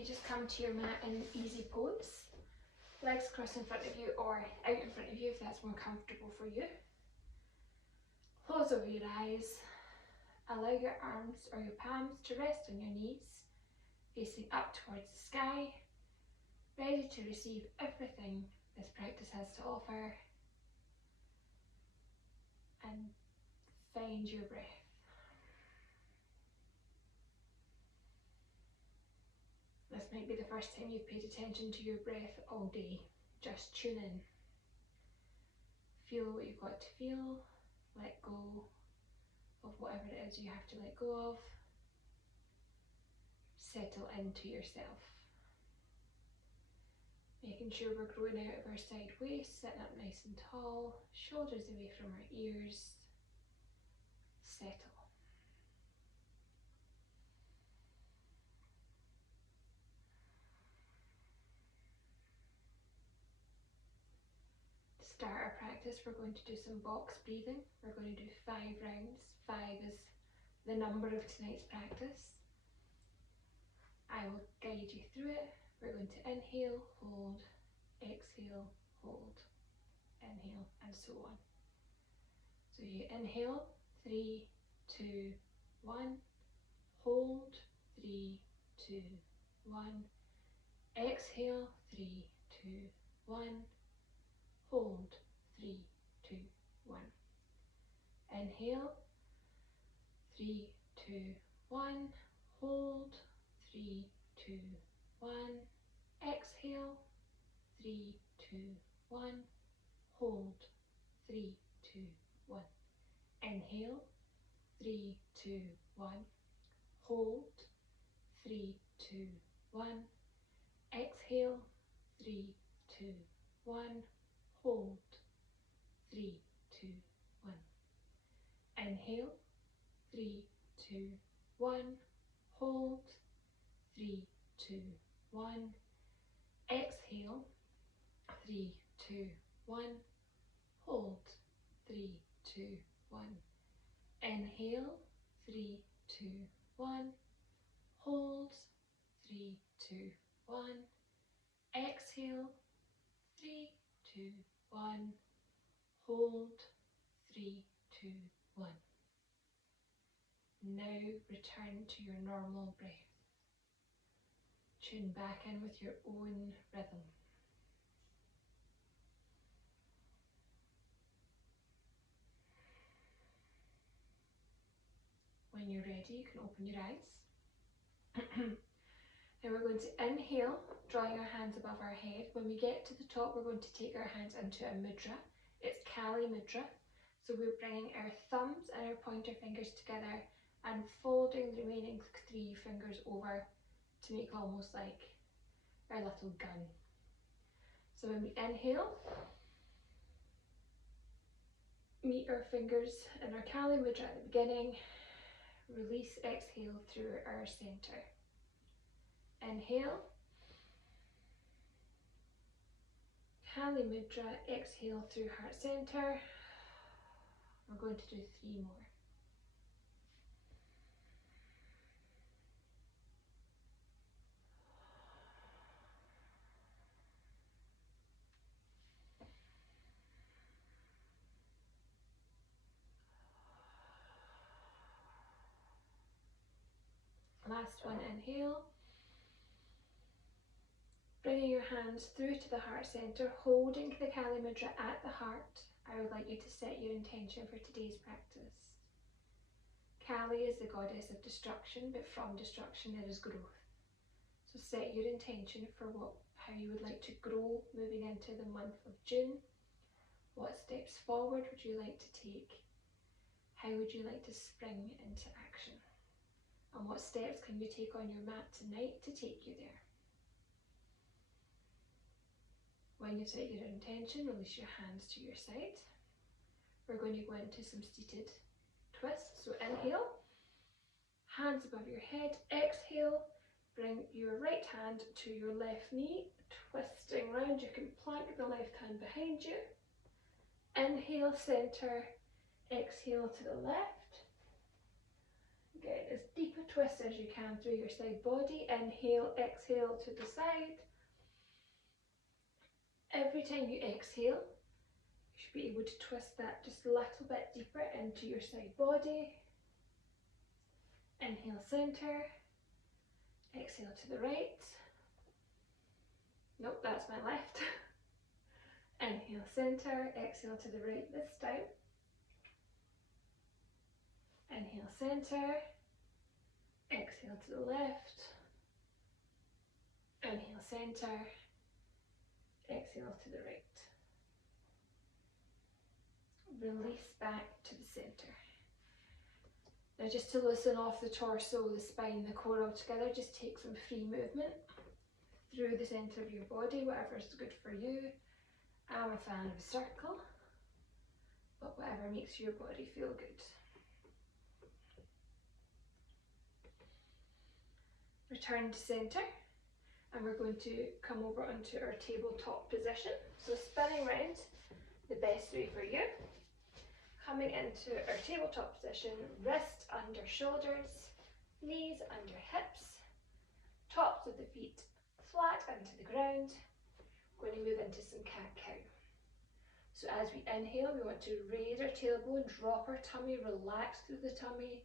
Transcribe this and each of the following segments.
you just come to your mat in easy pose. Legs crossed in front of you or out in front of you if that's more comfortable for you. Close over your eyes. Allow your arms or your palms to rest on your knees, facing up towards the sky, ready to receive everything this practice has to offer, and find your breath. This might be the first time you've paid attention to your breath all day. Just tune in. Feel what you've got to feel. Let go of whatever it is you have to let go of. Settle into yourself. Making sure we're growing out of our side waist, sitting up nice and tall, shoulders away from our ears. Settle. To start our practice, we're going to do some box breathing. We're going to do 5 rounds. 5 is the number of tonight's practice. I will guide you through it. We're going to inhale, hold, exhale, hold, inhale, and so on. So you inhale, 3, 2, 1, hold, 3, 2, 1, exhale, 3, 2, 1, hold, 3, 2, 1. Inhale, 3, 2, 1, hold, 3, 2, 1, exhale, 3, 2, 1, hold, 3, 2, 1. Inhale, 3, 2, 1, hold, 3, 2, 1, exhale, 3, 2, 1, hold, 3, 2, 1. Inhale, 3, 2, 1, hold, 3, 2, 1, exhale, 3, 2, 1, hold, 3, 2, 1. Inhale, 3, 2, 1, hold, 3, 2, 1, exhale, 3, 2, 1, hold, 3, 2, 1. Now return to your normal breath. Tune back in with your own rhythm. When you're ready, you can open your eyes. Now we're going to inhale, drawing our hands above our head. When we get to the top, we're going to take our hands into a mudra. It's Kali mudra. So we're bringing our thumbs and our pointer fingers together and folding the remaining 3 fingers over to make almost like our little gun. So when we inhale, meet our fingers in our Kali mudra at the beginning, release, exhale through our center. Inhale, Kali mudra, exhale through heart center. We're going to do 3 more. Last one, inhale. Bringing your hands through to the heart center, holding the Kali mudra at the heart. I would like you to set your intention for today's practice. Kali is the goddess of destruction, but from destruction there is growth. So set your intention for how you would like to grow moving into the month of June. What steps forward would you like to take? How would you like to spring into action? And what steps can you take on your mat tonight to take you there? When you've set your intention, release your hands to your side. We're going to go into some seated twists. So inhale, hands above your head. Exhale, bring your right hand to your left knee, twisting round. You can plank the left hand behind you. Inhale, center. Exhale to the left. Good. as deep a twist as you can through your side body. Inhale, exhale to the side. Every time you exhale, you should be able to twist that just a little bit deeper into your side body. Inhale, center. Exhale to the right. Nope, that's my left. Inhale, center. Exhale to the right this time. Inhale, center. Exhale to the left. Inhale, center. Exhale to the right. Release back to the center. Now just to loosen off the torso, the spine, the core all together, just take some free movement through the centre of your body, whatever's good for you. I'm a fan of a circle, but whatever makes your body feel good. Return to centre, and we're going to come over onto our tabletop position. So spinning round the best way for you. Coming into our tabletop position, wrists under shoulders, knees under hips, tops of the feet flat into the ground. We're going to move into some cat-cow. So as we inhale, we want to raise our tailbone, drop our tummy, relax through the tummy,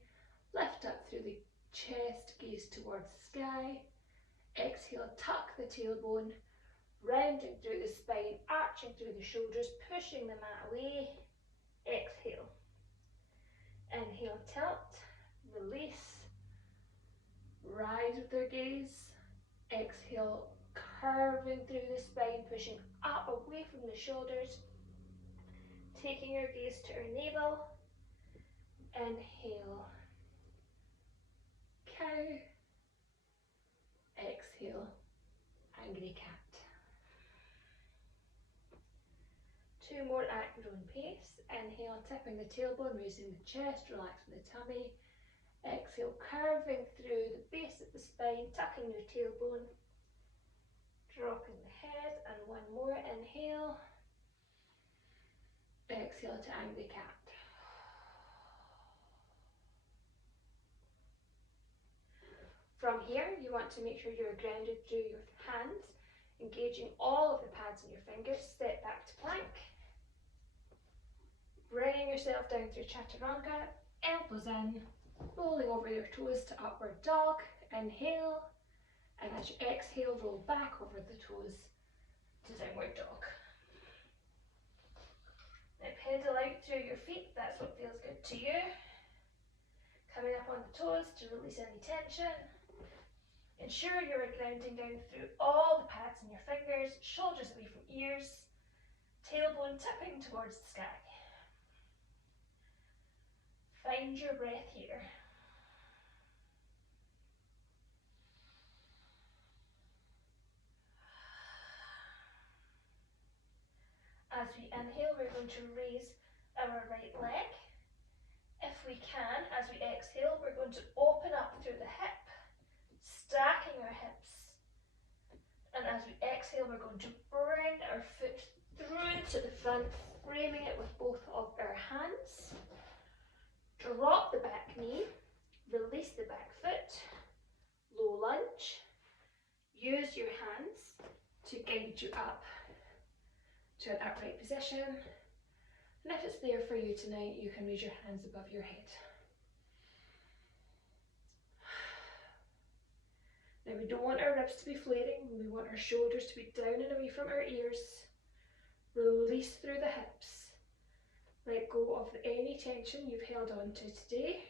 lift up through the chest, gaze towards the sky. Exhale, tuck the tailbone, rounding through the spine, arching through the shoulders, pushing the mat away. Exhale. Inhale, tilt, release, rise with our gaze. Exhale, curving through the spine, pushing up away from the shoulders, taking your gaze to our navel. Inhale, cow. Exhale, angry cat. 2 more at your own pace. Inhale, tipping the tailbone, raising the chest, relaxing the tummy. Exhale, curving through the base of the spine, tucking your tailbone, dropping the head, and 1 more. Inhale. Exhale to angry cat. From here, you want to make sure you're grounded through your hands, engaging all of the pads in your fingers. Step back to plank. Bringing yourself down through chaturanga, elbows in, rolling over your toes to upward dog. Inhale, and as you exhale, roll back over the toes to downward dog. Now pedal out through your feet, that's what feels good to you. Coming up on the toes to release any tension. Ensure you are grounding down through all the pads in your fingers, shoulders away from ears, tailbone tipping towards the sky. Find your breath here. As we inhale, we're going to raise our right leg. If we can, as we exhale, we're going to open up through the hip, stacking our hips. And as we exhale, we're going to bring our foot through to the front, framing it with both of our hands. Drop the back knee, release the back foot, low lunge. Use your hands to guide you up to an upright position. And if it's there for you tonight, you can raise your hands above your head. Now we don't want our ribs to be flaring, we want our shoulders to be down and away from our ears. Release through the hips. Let go of any tension you've held on to today.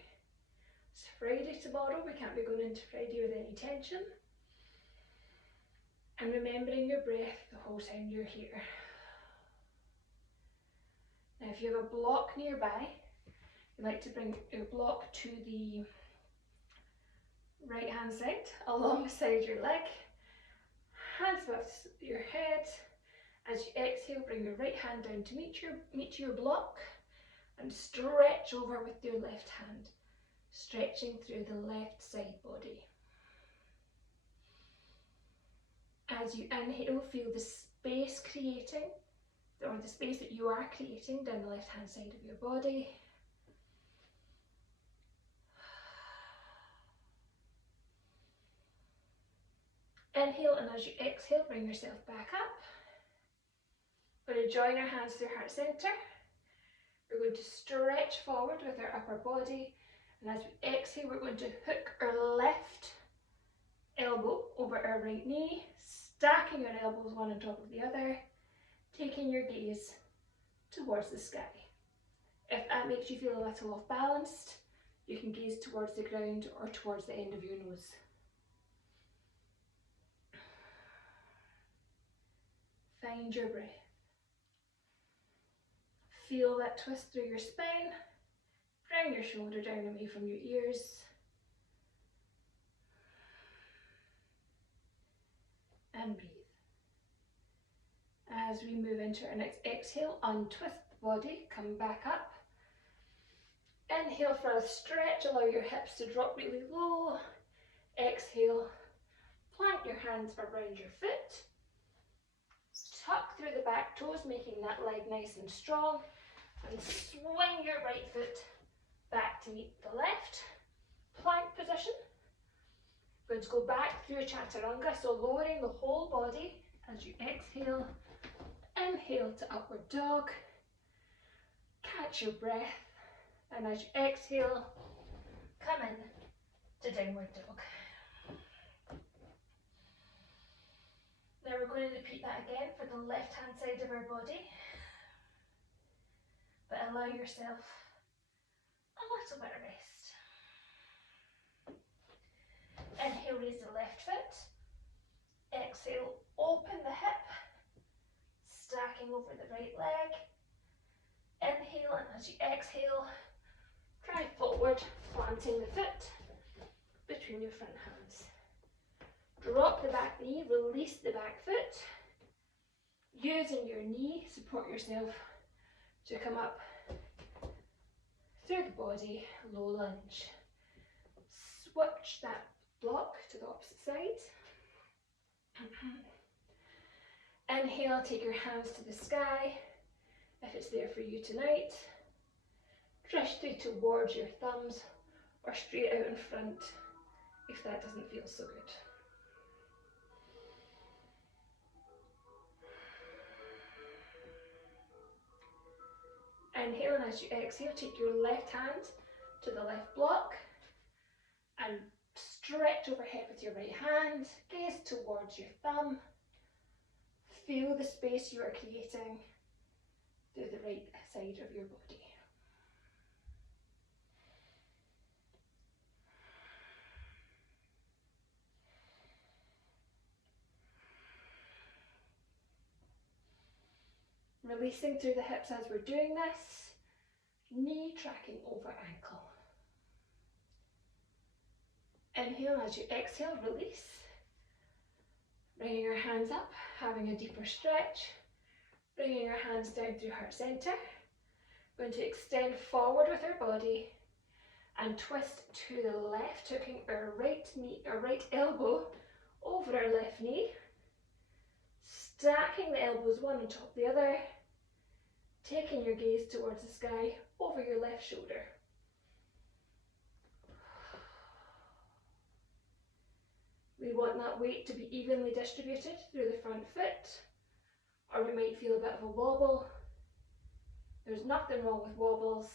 It's Friday tomorrow, we can't be going into Friday with any tension. And remembering your breath the whole time you're here. Now if you have a block nearby, you like to bring your block to the right hand side, alongside your leg. Hands above your head. As you exhale, bring your right hand down to meet your block and stretch over with your left hand, stretching through the left side body. As you inhale, feel the space creating, or the space that you are creating down the left hand side of your body. Inhale, and as you exhale, bring yourself back up. We're going to join our hands through heart center. We're going to stretch forward with our upper body, and as we exhale, we're going to hook our left elbow over our right knee, stacking your elbows one on top of the other, taking your gaze towards the sky. If that makes you feel a little off balanced, you can gaze towards the ground or towards the end of your nose. Find your breath. Feel that twist through your spine. Bring your shoulder down away from your ears. And breathe. As we move into our next exhale, untwist the body, come back up. Inhale for a stretch, allow your hips to drop really low. Exhale, plant your hands around your foot. Tuck through the back toes, making that leg nice and strong. And swing your right foot back to meet the left. Plank position. We're going to go back through chaturanga, so lowering the whole body as you exhale. Inhale to upward dog. Catch your breath. And as you exhale, come in to downward dog. Now we're going to repeat that again for the left hand side of our body. But allow yourself a little bit of rest. Inhale, raise the left foot. Exhale, open the hip, stacking over the right leg. Inhale, and as you exhale, drive forward, planting the foot between your front hands. Drop the back knee, release the back foot. Using your knee, support yourself to come up through the body, low lunge. Switch that block to the opposite side. Inhale, take your hands to the sky, if it's there for you tonight. Drift towards your thumbs or straight out in front if that doesn't feel so good. Inhale, and as you exhale, take your left hand to the left block and stretch overhead with your right hand. Gaze towards your thumb. Feel the space you are creating through the right side of your body. Releasing through the hips as we're doing this. Knee tracking over ankle. Inhale, as you exhale, release. Bringing your hands up, having a deeper stretch. Bringing your hands down through heart center. Going to extend forward with our body and twist to the left, hooking our right knee, our right elbow over our left knee. Stacking the elbows one on top of the other. Taking your gaze towards the sky over your left shoulder. We want that weight to be evenly distributed through the front foot, or we might feel a bit of a wobble. There's nothing wrong with wobbles,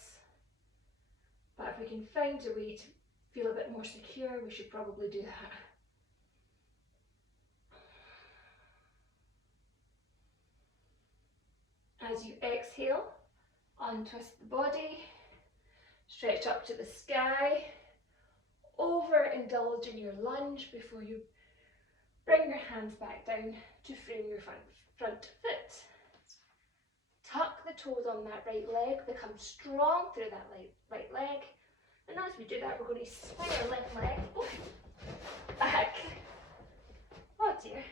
but if we can find a way to feel a bit more secure, we should probably do that. As you exhale, untwist the body, stretch up to the sky, overindulge in your lunge before you bring your hands back down to frame your front foot. Tuck the toes on that right leg, become strong through that right leg, and as we do that, we're going to swing our left leg back. Oh dear.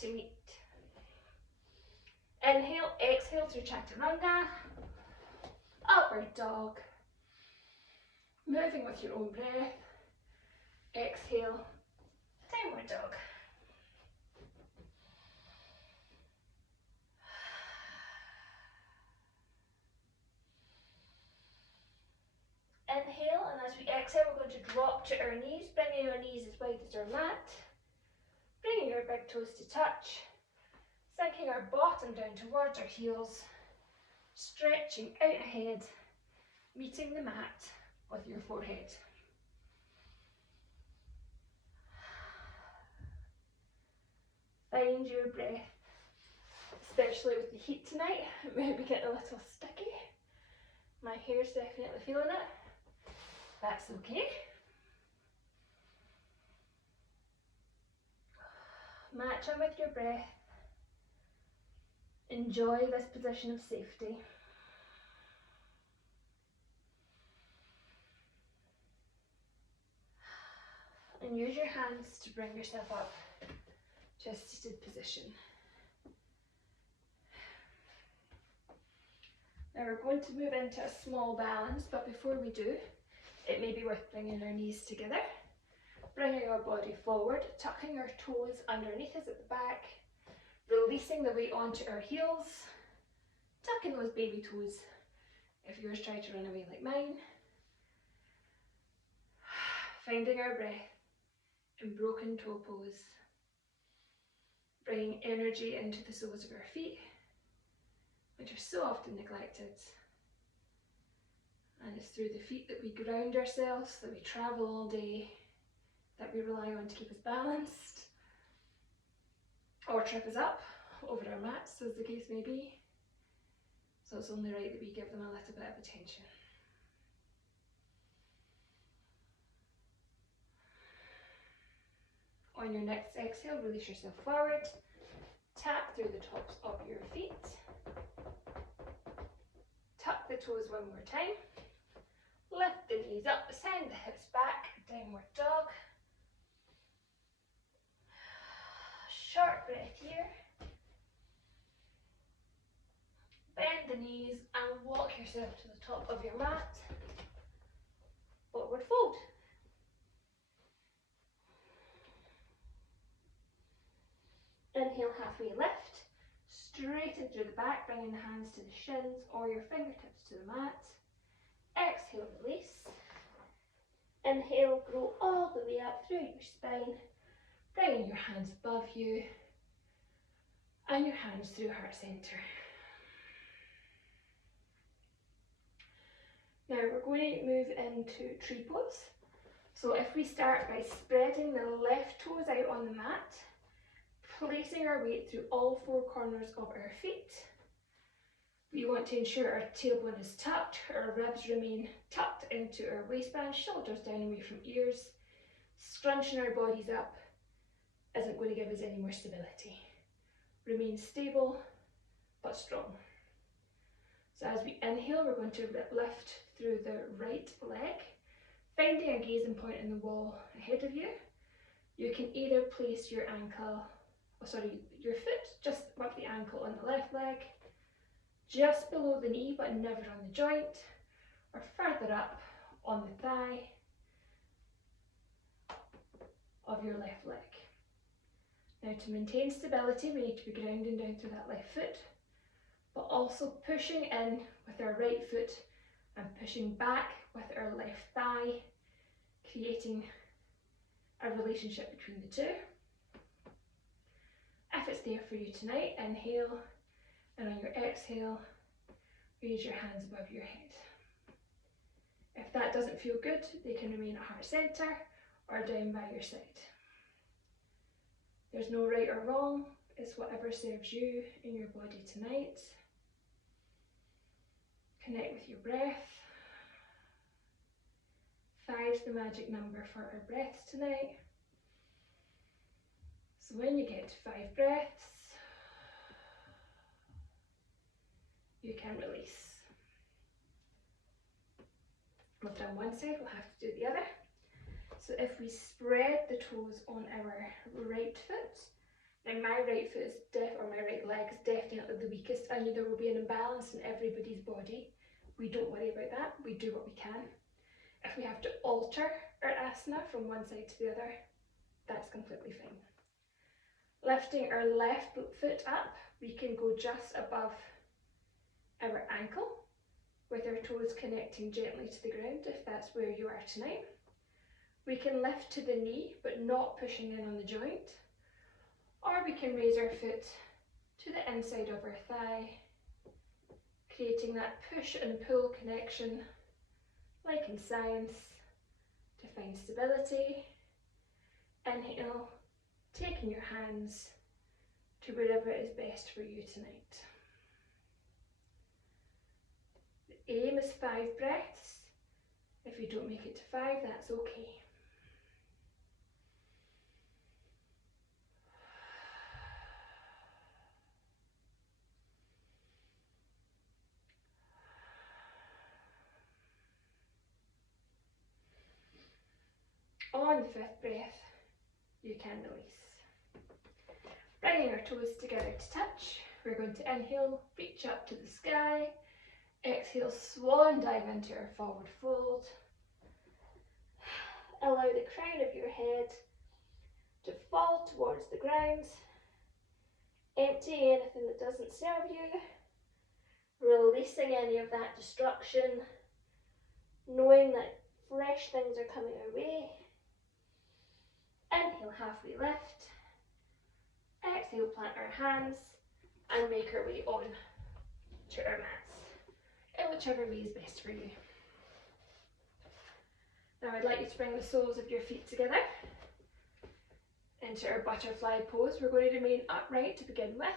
To meet. Inhale, exhale through chaturanga, upward dog, moving with your own breath. Exhale, downward dog. Inhale, and As we exhale, we're going to drop to our knees, bringing our knees as wide as our mat, bringing our big toes to touch, sinking our bottom down towards our heels, stretching out ahead, meeting the mat with your forehead. Find your breath, especially with the heat tonight. It might be getting a little sticky. My hair's definitely feeling it. That's okay. Match in with your breath. Enjoy this position of safety. And use your hands to bring yourself up to a seated position. Now we're going to move into a small balance, but before we do, it may be worth bringing our knees together, bringing our body forward, tucking our toes underneath us at the back, releasing the weight onto our heels, tucking those baby toes if yours try to run away like mine. Finding our breath in broken toe pose, bringing energy into the soles of our feet, which are so often neglected. And it's through the feet that we ground ourselves, that we travel all day, that we rely on to keep us balanced, or trip us up over our mats, as the case may be. So it's only right that we give them a little bit of attention. On your next exhale, release yourself forward, tap through the tops of your feet, tuck the toes one more time, lift the knees up, send the hips back, downward dog. Short breath here. Bend the knees and walk yourself to the top of your mat. Forward fold. Inhale, halfway lift, straighten through the back, bringing the hands to the shins or your fingertips to the mat. Exhale, release. Inhale, grow all the way up through your spine, bringing your hands above you and your hands through heart center. Now we're going to move into tree pose. So if we start by spreading the left toes out on the mat, placing our weight through all four corners of our feet. We want to ensure our tailbone is tucked, our ribs remain tucked into our waistband, shoulders down away from ears. Scrunching our bodies up isn't going to give us any more stability. Remain stable but strong. So as we inhale, we're going to lift through the right leg, finding a gazing point in the wall ahead of you. You can either place your your foot just above the ankle on the left leg, just below the knee but never on the joint, or further up on the thigh of your left leg. Now to maintain stability, we need to be grounding down through that left foot, but also pushing in with our right foot and pushing back with our left thigh, creating a relationship between the two. If it's there for you tonight, inhale, and on your exhale, raise your hands above your head. If that doesn't feel good, they can remain at heart center or down by your side. There's no right or wrong, it's whatever serves you in your body tonight. Connect with your breath. 5's the magic number for our breaths tonight. So when you get to 5 breaths, you can release. We've done one side, we'll have to do the other. So if we spread the toes on our right foot, now my right foot is my right leg is definitely the weakest. I know there will be an imbalance in everybody's body. We don't worry about that, we do what we can. If we have to alter our asana from one side to the other, that's completely fine. Lifting our left foot up, we can go just above our ankle, with our toes connecting gently to the ground if that's where you are tonight. We can lift to the knee but not pushing in on the joint, or we can raise our foot to the inside of our thigh, creating that push and pull connection like in science to find stability. Inhale, taking your hands to wherever is best for you tonight. The aim is 5 breaths. If you don't make it to 5, that's okay. On the 5th breath, you can release. Bringing our toes together to touch, we're going to inhale, reach up to the sky. Exhale, swan dive into our forward fold. Allow the crown of your head to fall towards the ground. Empty anything that doesn't serve you. Releasing any of that destruction. Knowing that fresh things are coming our way. Inhale, halfway lift. Exhale, plant our hands and make our way on to our mats, in whichever way is best for you. Now I'd like you to bring the soles of your feet together into our butterfly pose. We're going to remain upright to begin with.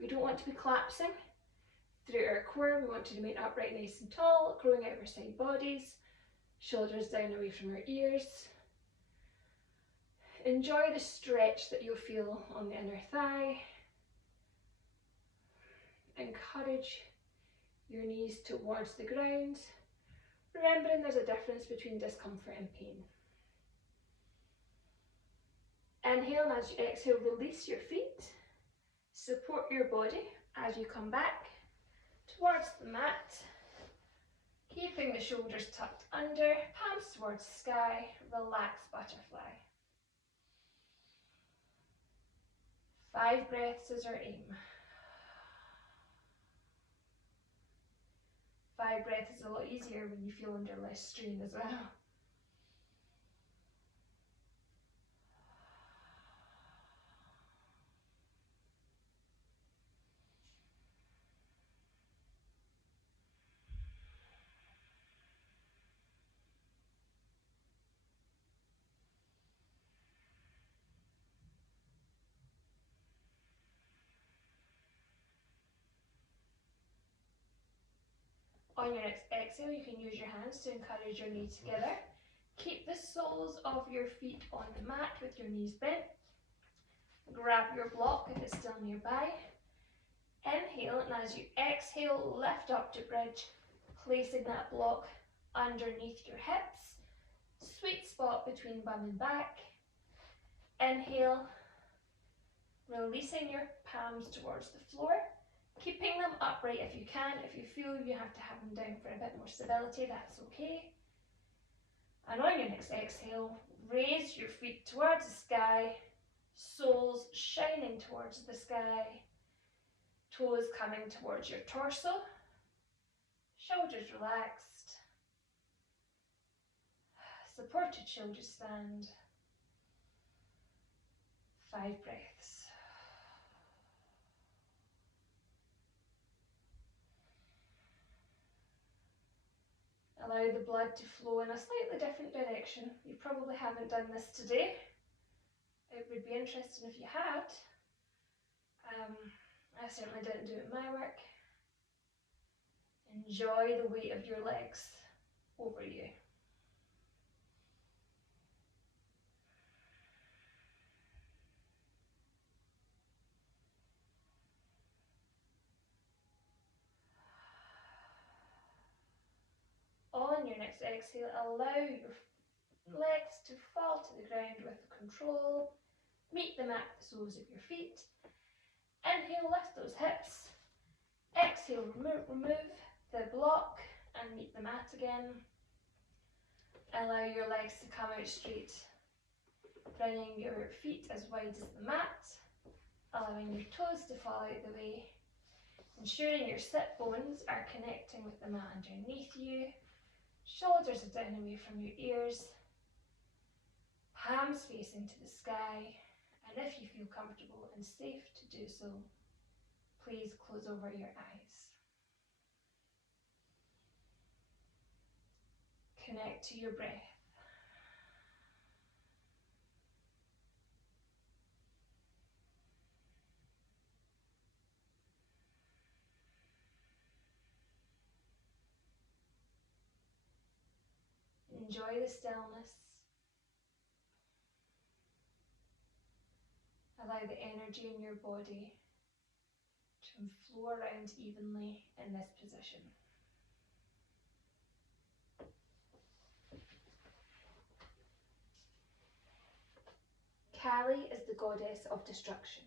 We don't want to be collapsing through our core. We want to remain upright, nice and tall, growing out our side bodies, shoulders down away from our ears. Enjoy the stretch that you'll feel on the inner thigh. Encourage your knees towards the ground, remembering there's a difference between discomfort and pain. Inhale, and as you exhale, release your feet. Support your body as you come back towards the mat, keeping the shoulders tucked under, palms towards the sky, relaxed butterfly. 5 breaths is our aim. 5 breaths is a lot easier when you feel under less strain as well. On your next exhale, you can use your hands to encourage your knees together. Keep the soles of your feet on the mat with your knees bent. Grab your block if it's still nearby. Inhale, and as you exhale, lift up to bridge, placing that block underneath your hips. Sweet spot between bum and back. Inhale, releasing your palms towards the floor. Keeping them upright if you can. If you feel you have to have them down for a bit more stability, that's okay. And on your next exhale, raise your feet towards the sky, soles shining towards the sky, toes coming towards your torso, shoulders relaxed, supported shoulders stand. 5 breaths. Allow the blood to flow in a slightly different direction. You probably haven't done this today. It would be interesting if you had. I certainly didn't do it in my work. Enjoy the weight of your legs over you. On your next exhale, allow your legs to fall to the ground with control. Meet the mat with the soles of your feet. Inhale, lift those hips. Exhale, remove the block and meet the mat again. Allow your legs to come out straight, bringing your feet as wide as the mat, allowing your toes to fall out the way. Ensuring your sit bones are connecting with the mat underneath you, shoulders are down away from your ears, palms facing to the sky, and if you feel comfortable and safe to do so, please close over your eyes. Connect to your breath. Enjoy the stillness. Allow the energy in your body to flow around evenly in this position. Kali is the goddess of destruction.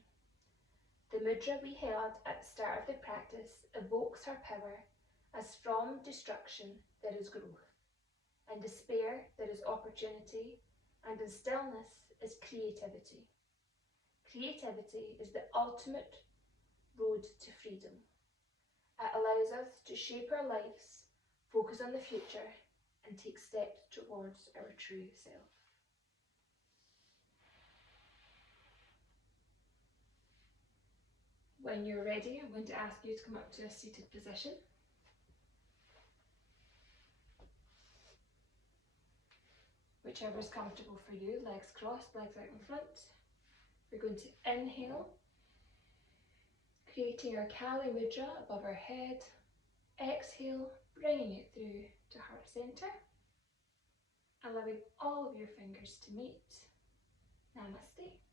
The mudra we held at the start of the practice evokes her power as from destruction there is growth, in despair there is opportunity, and in stillness is creativity. Creativity is the ultimate road to freedom. It allows us to shape our lives, focus on the future, and take steps towards our true self. When you're ready, I'm going to ask you to come up to a seated position. Whichever is comfortable for you, legs crossed, legs out in front. We're going to inhale, creating our Kali Mudra above our head. Exhale, bringing it through to heart center. Allowing all of your fingers to meet. Namaste.